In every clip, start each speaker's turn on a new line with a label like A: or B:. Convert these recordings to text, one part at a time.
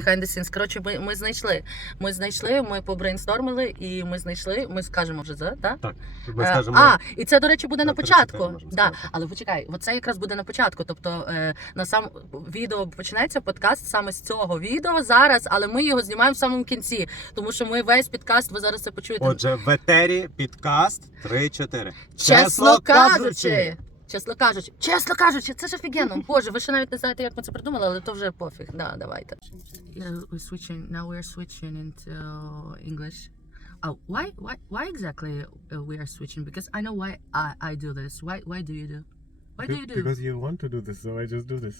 A: behind the scenes. Коротше, ми, ми знайшли. Ми знайшли, ми побрейнстормили і ми знайшли. Ми скажемо вже за так.
B: Так, ми
A: Е,
B: скажемо.
A: А, і це, до речі, буде на
B: на 34
A: початку.
B: можемо
A: Да.
B: сказати.
A: Але почекай, оце якраз буде на початку. Тобто е, на сам відео почнеться подкаст саме з цього відео зараз, але ми його знімаємо в самому кінці, тому що ми весь підкаст, ви зараз це почуєте.
B: Отже, в етері підкаст 3-4.
A: Чесно кажучи. Чесно кажучи, чесно кажучи, це ж офігенно. Боже, ви ще навіть не знаєте, як ми це придумали, але то вже пофіг. Да, давайте. Yeah, we're switching. Now we're switching into English. Oh, why, why, why exactly uh, we are switching? Because I know why I, I do this. Why, why do you do? Why do you do?
C: Because you want to do this, so I just do this.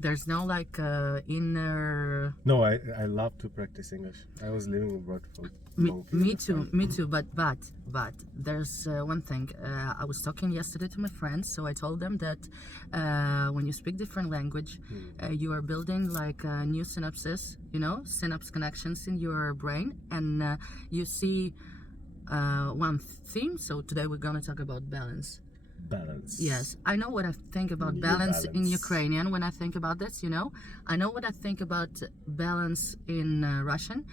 A: There's no like uh, inner.
C: No, I I love to practice English. I was living abroad for
A: me, me too, me too. But but but there's uh, one thing. Uh, I was talking yesterday to my friends, so I told them that uh, when you speak different language,
C: Hmm.
A: uh, you are building like new synapses, you know, synapse connections in your brain, and uh, you see uh, one theme. So today we're gonna talk about balance.
C: Balance.
A: Yes, I know what I think about
C: New
A: balance, in. Ukrainian when I think about this, you know. I know what I think about balance in uh, Russian.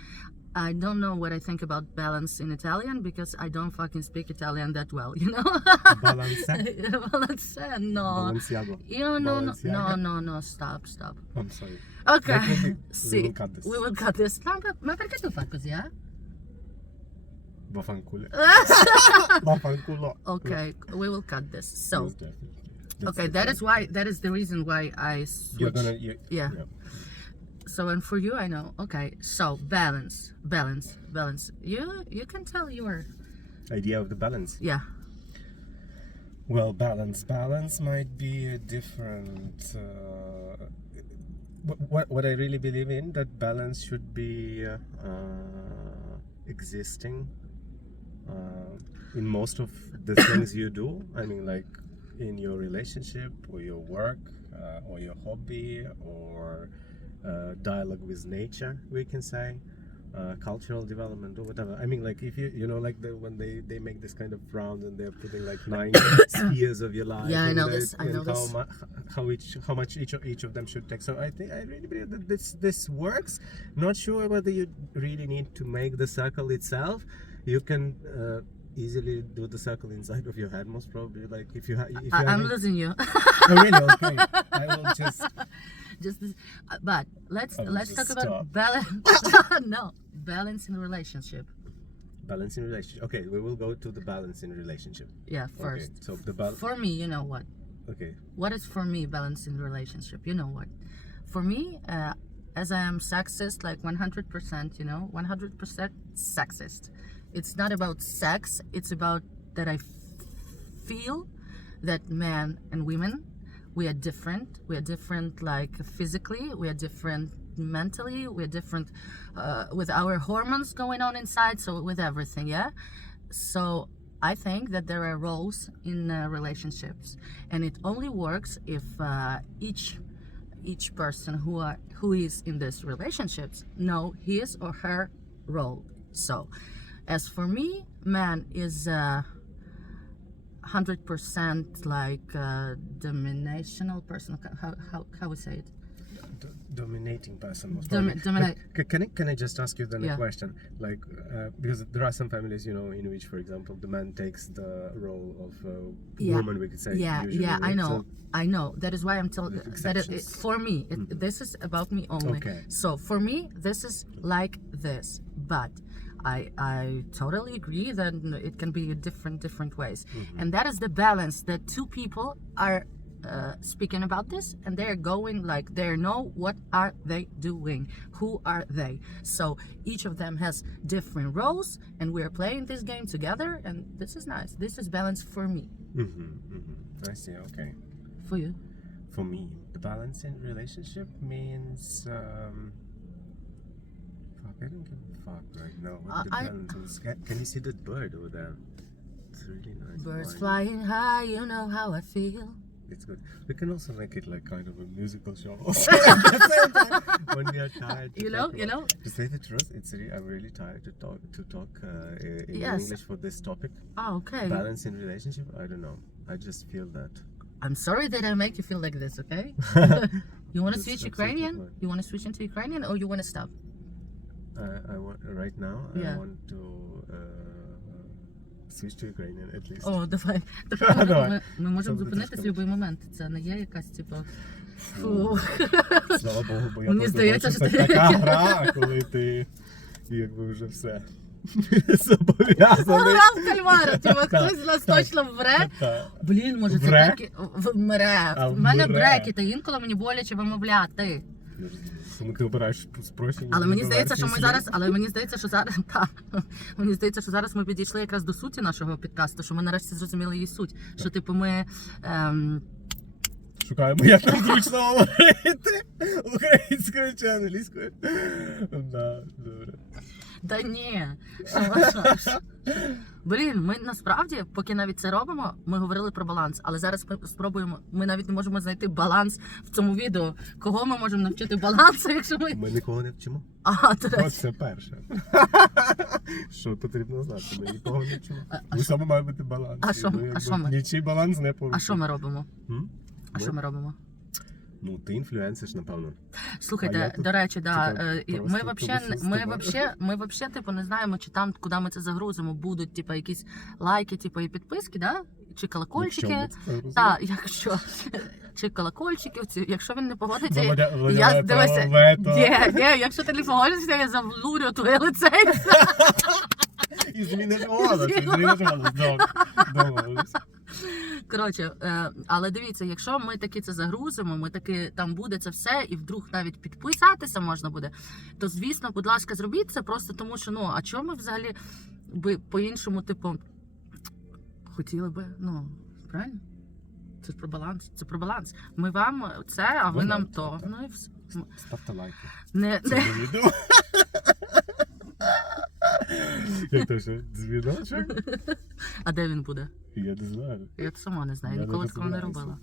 A: I don't know what I think about balance in Italian because I don't fucking speak Italian that well, you know.
C: Balance?
A: balance, no.
C: Balenciago.
A: You know, no, no, no, no, no, stop, stop.
C: I'm sorry.
A: Okay,
C: But we- we will cut this.
A: we will cut this. Ma, ma perché tu fai così, eh?
C: Vaffanculo. Vaffanculo.
A: Okay, we will cut this. So,
C: definitely.
A: Okay, that is why, that is the reason why I switch.
C: You're gonna. You,
A: Yeah. So and for you, I know. Okay, so balance, balance, balance. You you can tell your
C: Idea of the balance.
A: yeah.
C: Well, balance. Balance might be a different. Uh, what, what what I really believe in that balance should be uh, uh, existing uh, in most of the things you do. I mean, like in your relationship or your work uh, or your hobby or uh, dialogue with nature, we can say. Uh, cultural development or whatever. I mean, like if you you know, like the when they they make this kind of round and they're putting like nine spheres of your life.
A: Yeah, I know
C: they-
A: this, I know
C: how
A: this.
C: mu- how each how much each of each of them should take. So I think I really believe that this this works. Not sure whether you really need to make the circle itself. You can. Uh, easily do the circle inside of your head most probably like if you have if you
A: I, I'm losing you.
C: oh, really okay i will just
A: Just this, uh, but let's
C: I
A: let's talk about balance. no, balance in relationship.
C: balance in relationship okay we will go to the balance in relationship
A: Yeah,
C: okay
A: first.
C: so the balance
A: For me, you know what?
C: okay
A: What is for me balance in relationship? You know what? For me, uh, as I am sexist, like 100%, you know, 100% sexist. It's not about sex, it's about that I f- feel that men and women, we are different. We are different, like physically, we are different mentally, we are different uh, with our hormones going on inside, so with everything, yeah? So I think that there are roles in uh, relationships, and it only works if uh, each each person who are who is in this relationships know his or her role. So, as for me, man is uh, hundred percent like uh, dominational person. How how how we say it?
C: D- dominating person most
A: Domi- dominate.
C: Can I can I just ask you then
A: Yeah.
C: a question? Like uh, because there are some families, you know, in which, for example, the man takes the role of uh,
A: Yeah.
C: woman. We could say.
A: yeah
C: usually,
A: yeah i know
C: So-
A: i know that is why i'm telling that it, it, for me it,
C: Mhm.
A: this is about me only
C: Okay.
A: so for me this is like this but i i totally agree that it can be different different ways
C: Mhm.
A: and that is the balance that two people are uh, speaking about this and they're going like they know what are they doing who are they so each of them has different roles and we're playing this game together and this is nice this is balance for me
C: Mhm, mhm. I see. Okay.
A: for you
C: For me, the balance in relationship means. Um, I don't give a fuck right now. What
A: I-
C: is. Can, can you see that bird over there? It's really nice.
A: Birds
C: flying.
A: flying high, you know how I feel.
C: It's good. We can also make it like kind of a musical show. also at the same time, when we are tired. to
A: You know,
C: talk
A: you
C: about-
A: know.
C: To say the truth, it's really, I'm really tired to talk to talk uh, in
A: Yes.
C: English for this topic.
A: Oh, okay.
C: Balance in relationship. I don't know. I just feel that.
A: I'm sorry that I make you feel like this, okay? You want to
C: That's
A: switch
C: absolutely
A: Ukrainian?
C: fine.
A: You want to switch into Ukrainian or you want to stop?
C: I, I want right now.
A: Yeah.
C: I want to uh, switch to Ukrainian at least.
A: О, давай. Так,
C: Давай.
A: Ми, ми можемо
C: буде
A: зупинитись в будь-який момент. Це не є якась, типу.
C: Фу. Слава Богу, бо я
A: Мені
C: просто
A: здається,
C: бачу,
A: що
C: це
A: ти-
C: така гра, коли ти якби вже все зобов'язаний.
A: Грав в кальмара, типу, хтось з нас
C: так.
A: точно вре.
C: Та.
A: Блін, може це
C: Вре?
A: такі в- мре.
C: А,
A: В мене
C: мре.
A: брекети, інколи мені боляче вимовляти.
C: Тому ти обираєш спросі
A: Але мені здається, що ми зараз, але мені здається, що зараз та мені здається, що зараз ми підійшли якраз до суті нашого підкасту, що ми нарешті зрозуміли її суть. Що типу ми ем.
C: Шукаємо, як нам зручно говорити українською чи англійською. Да, добре.
A: Да ні. Що- що- що? Блін, ми насправді, поки навіть це робимо, ми говорили про баланс, але зараз ми спробуємо. Ми навіть не можемо знайти баланс в цьому відео. Кого ми можемо навчити балансу, якщо ми.
C: Ми нікого не вчимо.
A: Ага, до речі.
C: Оце перше. Що потрібно знати? Ми нікого не вчимо.
A: А- а
C: має бути баланс.
A: А що ми-
C: ми,
A: а ми?
C: Нічий баланс не
A: А що ми робимо? А що ми робимо?
C: Ну, ти інфлюенсиш, напевно.
A: Слухайте,
C: А
A: до речі, да, е, ми вообще, ми вообще, ми вообще, типу, не знаємо, чи там, куди ми це загрузимо, будуть типу, якісь лайки, типу, і підписки, да? Чи колокольчики. Так, якщо чи колокольчики, ці- якщо він не погодиться, я дивися, ні, ні, якщо ти не погодишся, я завлурю твоє лице.
C: І зміниш голос, і зміниш голос. Домовились.
A: Коротше, е, але дивіться, якщо ми таки це загрузимо, ми таки там буде це все, і вдруг навіть підписатися можна буде, то звісно, будь ласка, зробіть це просто тому, що ну а чому ми взагалі би по-іншому, типу, хотіли би, ну правильно? Це ж про баланс. Це про баланс. Ми вам це, а ви
C: Ну,
A: нам то. Ну і все.
C: Ставте лайки.
A: Не,
C: Це
A: не.
C: не відео. Я теж дзвіночок.
A: А де він буде?
C: Я не знаю.
A: Я сама не знаю,
C: Я
A: ніколи такого не робила.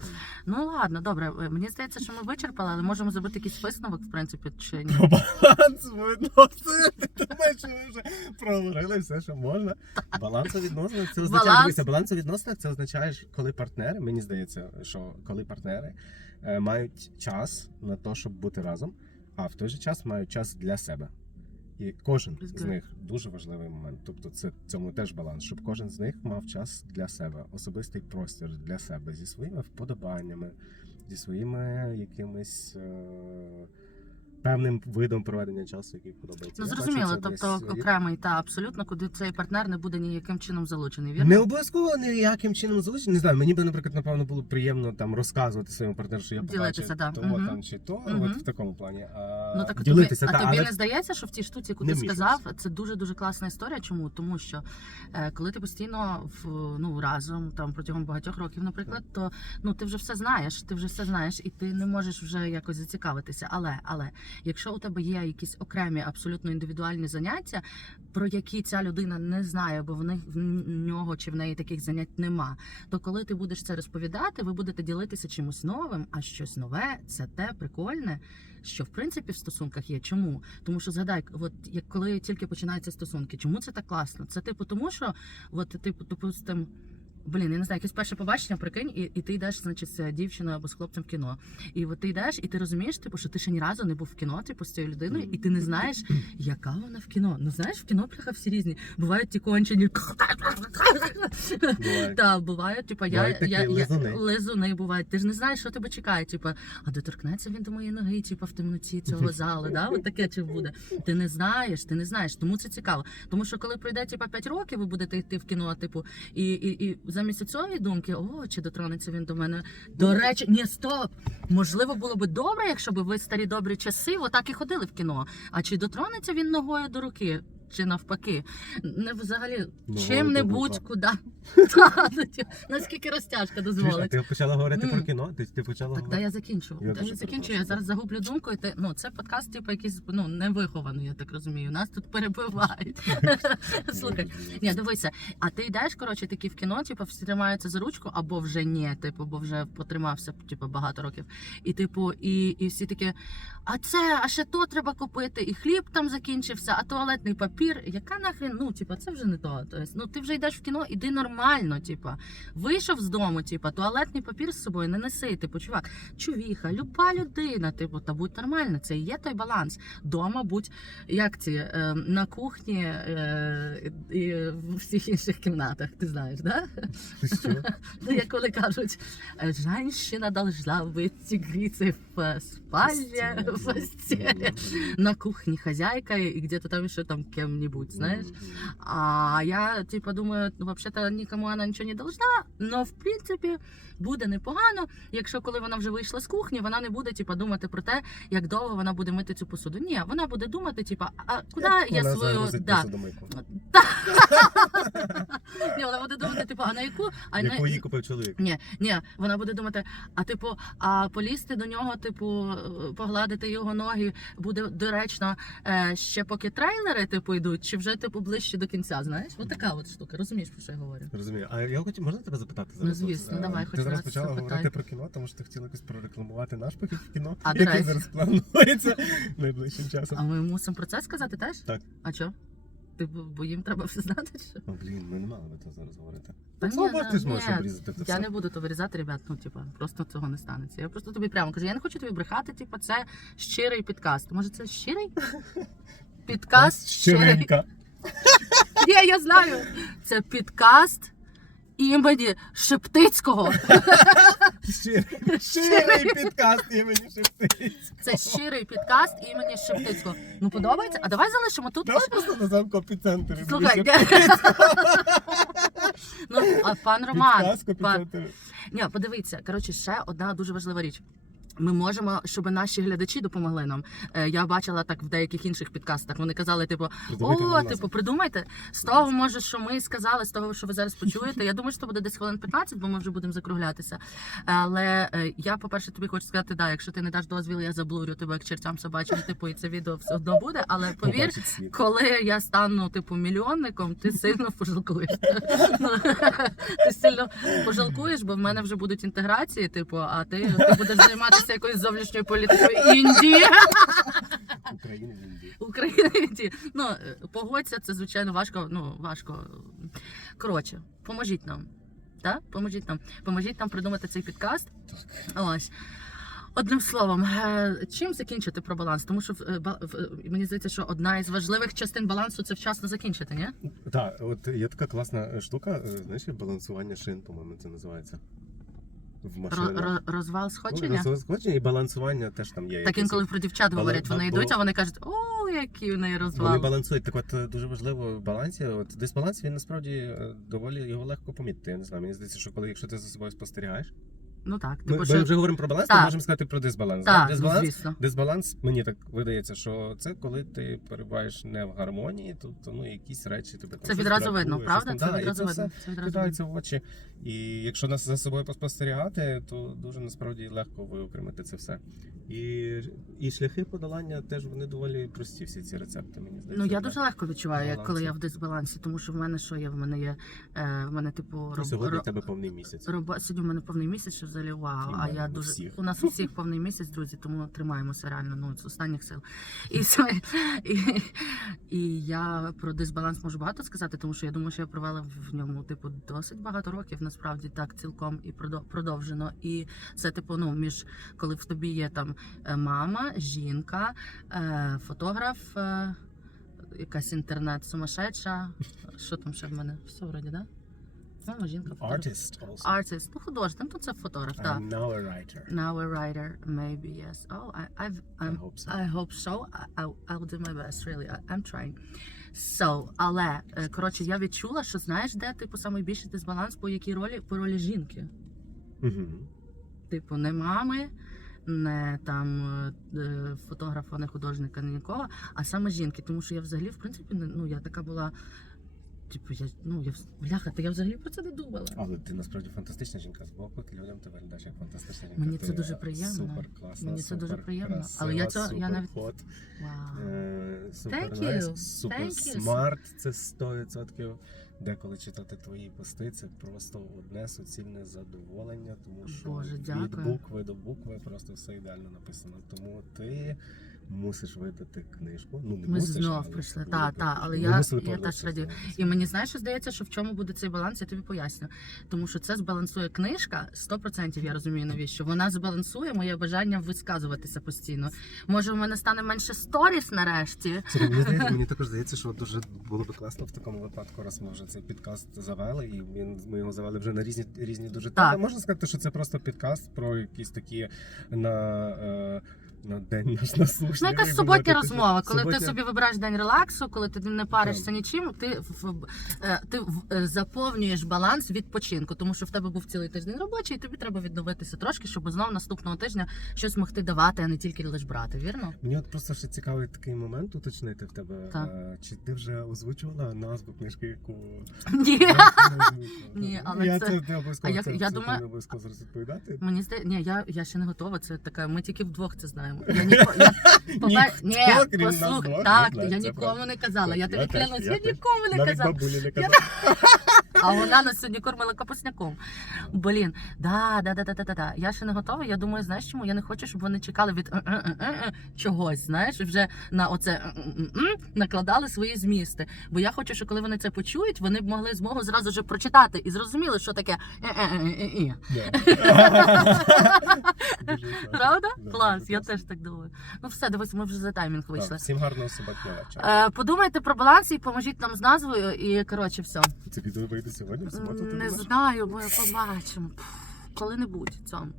A: Ну ладно, добре. Е, Мені здається, що ми вичерпали, але можемо зробити якийсь висновок, в принципі, чи ні.
C: Про баланс відносин. Думаєш, що ми вже проговорили все, що можна. Баланс у відносинах це означає.
A: Баланс.
C: Дивися, баланс у відносинах це означає, що коли партнери, мені здається, що коли партнери е, мають час на те, щоб бути разом, а в той же час мають час для себе. І кожен з них дуже важливий момент. Тобто, це цьому теж баланс, щоб кожен з них мав час для себе, особистий простір для себе зі своїми вподобаннями, зі своїми якимись е, певним видом проведення часу, який подобається.
A: Ну
C: Я бачу
A: зрозуміло,
C: це десь,
A: тобто окремий та абсолютно, куди цей партнер не буде ніяким чином залучений, вірно?
C: Не обов'язково ніяким чином залучити. Не знаю, мені би, наприклад, напевно, було приємно там розказувати своєму партнеру, що я
A: Ділитися,
C: побачив
A: да.
C: то
A: Мгм.
C: там чи то,
A: Мгм.
C: от в такому плані. А,
A: Ну так
C: ділитися,
A: тобі,
C: та,
A: а тобі
C: але
A: не здається, що в тій штуці, яку
C: Не
A: ти
C: вмішуватися.
A: сказав, це дуже дуже класна історія. Чому? Тому що е, коли ти постійно в ну разом там протягом багатьох років, наприклад, то ну ти вже все знаєш, ти вже все знаєш, і ти не можеш вже якось зацікавитися. Але але якщо у тебе є якісь окремі абсолютно індивідуальні заняття, про які ця людина не знає, бо в них в нього чи в неї таких занять нема, то коли ти будеш це розповідати, ви будете ділитися чимось новим, а щось нове це те прикольне, що в принципі в стосунках є. Чому? Тому що згадай, от як коли тільки починаються стосунки, чому це так класно? Це типу тому, що от типу, допустим. Блін, я не знаю, якесь перше побачення, прикинь, і, і ти йдеш, значить, з дівчиною або з хлопцем в кіно. І от ти йдеш, і ти розумієш, типу, що ти ще ні разу не був в кіно, типу, з цією людиною, і ти не знаєш, яка вона в кіно. Ну знаєш, в кіно пляха всі різні. Бувають ті кончені. Так, бувають, типу, я, я, лизуни бувають. Ти ж не знаєш, що тебе чекає. Типу, а доторкнеться він до моєї ноги, типу, в темноті цього залу. Да? От таке чи буде. Ти не знаєш, ти не знаєш. Тому це цікаво. Тому що коли пройде типу, 5 років, ви будете йти в кіно, типу, і, і, і замість цієї думки, о, чи дотронеться він до мене. До речі, ні, стоп! Можливо, було б добре, якщо б ви старі добрі часи отак і ходили в кіно. А чи дотронеться він ногою до руки? Чи навпаки, не взагалі
C: Ногою
A: чим-небудь куди. Ну, Наскільки розтяжка дозволить.
C: ти почала говорити про кіно? Ти, почала
A: Так, я закінчу.
C: Я
A: я зараз загублю думку, і ти ну це подкаст, типу, якийсь ну невихований, я так розумію. Нас тут перебивають. Слухай, ні, дивися, а ти йдеш, коротше, такі в кіно, типу, всі тримаються за ручку, або вже ні, типу, бо вже потримався, типу, багато років. І типу, і, і всі такі, а це, а ще то треба купити, і хліб там закінчився, а туалетний папір. Папір, яка нахрен, ну, типа, це вже не то. Тобто, ну, ти вже йдеш в кіно, іди нормально, типа. Вийшов з дому, типа, туалетний папір з собою не неси. Типу, чувак, чувіха, люба людина, типу, та будь нормально. Це і є той баланс. Дома будь як ці е, на кухні е, і в всіх інших кімнатах. Ти знаєш, да? Ну, як коли кажуть, женщина должна бути гріться в спальні, в постелі. На кухні хозяйка и где-то там еще там кем-нибудь, знаешь. А я, типа, думаю, ну, вообще-то нікому вона нічого не должна, но в принципі буде непогано, якщо коли вона вже вийшла з кухні, вона не буде, типа, думати про те, як довго вона буде мити цю посуду. Ні, вона буде думати, типа, а куди я свою. Да. Ні, вона буде думати, типу, а на яку, а на
C: Яку їй купив чоловік.
A: ні, ні, вона буде думати, а типу, а полізти до нього, типу, е, погладити його ноги буде доречно е, ще поки трейлери типу йдуть, чи вже типу ближче до кінця, знаєш? Ось така от штука, розумієш, про що я говорю?
C: Розумію. А я хотів, можна тебе запитати
A: Ну, звісно,
C: От, е,
A: давай,
C: Ти
A: хоч
C: зараз
A: раз
C: почала
A: запитай.
C: говорити про кіно, тому що ти хотіла якось прорекламувати наш похід в кіно,
A: А, до
C: який
A: речі.
C: зараз планується найближчим часом.
A: А ми мусимо про це сказати теж?
C: Так.
A: А чо? Ти бо бо їм треба все знати, що?
C: О, блін, ми не мали би це зараз говорити.
A: Та
C: Слава
A: ні, да,
C: ти зможеш
A: ні.
C: обрізати це
A: Я
C: все.
A: не буду то вирізати, ребят. Ну, типа, просто цього не станеться. Я просто тобі прямо кажу, я не хочу тобі брехати, типа, це щирий підкаст. Може, це щирий? Підкаст.
C: Щиренька.
A: Ні, я знаю. Це підкаст імені Шептицького.
C: Щирий. Щирий підкаст імені Шептиць.
A: Це щирий підкаст імені Шептицького. Ну подобається? А давай залишимо тут.
C: Давай просто на замку епіцентр.
A: Слухай, ну а пан Роман.
C: Підказку
A: Пан... Ні, подивіться, коротше, ще одна дуже важлива річ. Ми можемо, щоб наші глядачі допомогли нам. Е, Я бачила так в деяких інших підкастах. Вони казали, типу, о, типу, придумайте. З того, може, що ми сказали, з того, що ви зараз почуєте. Я думаю, що це буде десь хвилин 15, бо ми вже будемо закруглятися. Але е, я, по-перше, тобі хочу сказати, да, якщо ти не даш дозвіл, я заблурю тебе як чертям собачим, типу, і це відео все одно буде. Але повір, коли я стану типу мільйонником, ти сильно пожалкуєш. Ну, ти сильно пожалкуєш, бо в мене вже будуть інтеграції, типу, а ти будеш займатися якоюсь зовнішньою політикою Індії.
C: Україна в Індії.
A: України Індії. Ну е, погодься, це звичайно важко. Ну важко. Коротше, поможіть нам. Так? Поможіть нам. Поможіть нам придумати цей підкаст. Ось. Одним словом, е, чим закінчити про баланс? Тому що е, мені здається, що одна із важливих частин балансу це вчасно закінчити, ні?
C: Так, от є така класна штука, знаєш, балансування шин, по-моєму, це називається. В машинах.
A: ро- розвал
C: Ну,
A: сходження.
C: і балансування теж там є.
A: Так
C: якісь.
A: інколи про дівчат
C: Бала-
A: говорять, вони
C: бо-
A: йдуть, а вони кажуть, о, який в неї
C: Вони
A: розвал.
C: балансують. Так от е, дуже важливо в балансі. От дисбаланс він насправді е, доволі його легко помітити. Я не знаю. Мені здається, що коли якщо ти за собою спостерігаєш,
A: Ну так,
C: ми,
A: типу,
C: ми
A: що...
C: вже говоримо про баланс,
A: Так.
C: то можемо сказати про дисбаланс. да?
A: Так, ну,
C: дисбаланс,
A: звісно.
C: дисбаланс, мені так видається, що це коли ти перебуваєш не в гармонії, тобто ну якісь речі тебе там
A: Це
C: щось
A: відразу
C: бракує,
A: видно,
C: щось
A: правда?
C: там.
A: Це
C: Да, і
A: відразу видно. Це відразу видно.
C: кидається в очі. І якщо нас за собою поспостерігати, то дуже насправді легко виокремити це все. І, і шляхи подолання теж вони доволі прості, всі ці рецепти. Мені здається.
A: Ну я дуже легко відчуваю, як коли я в дисбалансі, тому що в мене що є? В мене є е, в мене типу роб-
C: Сьогодні в тебе повний місяць.
A: Роба сьогодні в мене повний місяць, що взагалі вау. А я дуже
C: всіх.
A: у нас у всіх повний місяць, друзі, тому тримаємося реально ну з останніх сил. І, і, і я про дисбаланс можу багато сказати, тому що я думаю, що я провела в ньому типу досить багато років, насправді так цілком і продо- продовжено. І це типу, ну між коли в тобі є там е, мама, жінка, е, фотограф. е, Якась інтернет сумасшедша. Що там ще в мене? Все вроді, да? Мама, жінка, фотограф.
C: Artist also.
A: Artist, ну художник, ну це фотограф, так.
C: I'm now a writer.
A: Now a writer, maybe yes. Oh, I, I've,
C: I hope so.
A: I hope so. I, I'll do my best, really. I, I'm trying. So, але, е, коротше, я відчула, що знаєш, де, типу, найбільший дисбаланс по якій ролі? По ролі жінки.
C: Мгм.
A: Типу, не мами, не там е, е, фотографа, не художника, не нікого, а саме жінки. Тому що я взагалі, в принципі, не- ну, я така була. Типу, я, ну, я, бляха, та я взагалі про це не думала.
C: Але ти насправді фантастична жінка з боку, ти людям ти виглядаєш як фантастична жінка.
A: Мені
C: Ти
A: це дуже приємно.
C: Супер класна,
A: Мені це дуже приємно.
C: красива,
A: Але я цього- я навіть-
C: хот,
A: Вау.
C: е, супер
A: Thank
C: супер
A: you.
C: смарт, це 100%. Деколи читати твої пости, це просто одне суцільне задоволення, тому що
A: Боже,
C: від букви до букви просто все ідеально написано. Тому ти мусиш видати книжку. Ну, не
A: Ми
C: мусиш,
A: знов
C: але
A: прийшли.
C: ми
A: Та, та, але
C: Ми
A: я,
C: мусили
A: я теж радію. І мені знаєш, що здається, що в чому буде цей баланс, я тобі поясню. Тому що це збалансує книжка 100% я розумію навіщо. Вона збалансує моє бажання висказуватися постійно. Може, у мене стане менше сторіс нарешті.
C: Слухай, Мені, здається, мені також здається, що дуже було би класно в такому випадку, раз ми вже цей підкаст завели, і він ми його завели вже на різні різні дуже теми. Можна сказати, що це просто підкаст про якісь такі на, е, на день наш насущний.
A: Ну, якась
C: як
A: суботня розмова, коли ти собі вибираєш день релаксу, коли ти не паришся нічим, ти в е, ти в- е, заповнюєш баланс відпочинку, тому що в тебе був цілий тиждень робочий, і тобі треба відновитися трошки, щоб знову наступного тижня щось могти давати, а не тільки лише брати. Вірно?
C: Мені от просто ще цікавий такий момент уточнити в тебе.
A: Так.
C: е, Чи ти вже озвучувала назву книжки, яку
A: Ні. Ні, але
C: я
A: це-
C: не обов'язково.
A: Я- думаю-
C: не обов'язково зараз відповідати.
A: Мені здається, ні, я, я ще не готова. Це така. Ми тільки вдвох це знаємо. Я ніко, я, попер- ні, послухай, так,
C: не знає,
A: я нікому не казала. Я тобі клянусь,
C: я
A: нікому не казала.
C: бабулі не казала.
A: А вона нас сьогодні кормила капусняком. Блін, да, да, да, да, да, да. Я ще не готова. Я думаю, знаєш чому? Я не хочу, щоб вони чекали від чогось, знаєш, вже на оце накладали свої змісти. Бо я хочу, що коли вони це почують, вони б могли змогу зразу ж прочитати і зрозуміли, що таке.
C: Да. Дуже класно.
A: Правда? Клас, я теж так думаю. Ну все, дивись, ми вже за таймінг
C: Так,
A: вийшли.
C: Всім гарного суботнього вечора.
A: Е, подумайте про баланс і поможіть нам з назвою, і коротше, все.
C: Це відео вийде сьогодні, в суботу ти
A: Не
C: думаєш?
A: знаю, бо побачимо. Пф, Коли-небудь цьому.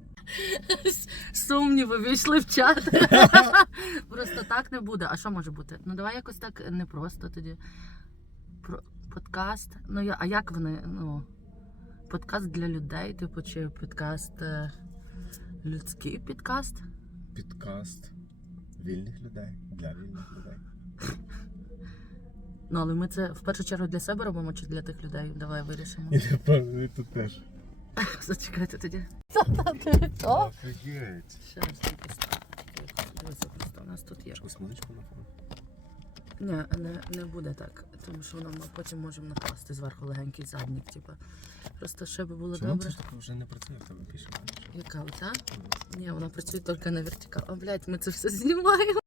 A: Сумніви війшли в чат. Просто так не буде. А що може бути? Ну давай якось так не просто тоді. Про подкаст. Ну я, а як вони? Ну, подкаст для людей, типу, чи подкаст е, людський підкаст?
C: Підкаст вільних людей для вільних людей.
A: Ну, але ми це в першу чергу для себе робимо чи для тих людей? Давай вирішимо.
C: І напевно тут теж.
A: Зачекайте тоді.
C: Офігеть.
A: Ще раз тільки. Дивися, просто у нас тут є.
C: Якусь музичку на фон.
A: Ні, не, не буде так, тому що воно ми потім можемо накласти зверху легенький задник, типу. Просто ще би було
C: Чому
A: добре.
C: це вже не працює в тебе більше?
A: Яка ота? Ні, вона працює тільки на вертикал. О, блядь, ми це все знімаємо.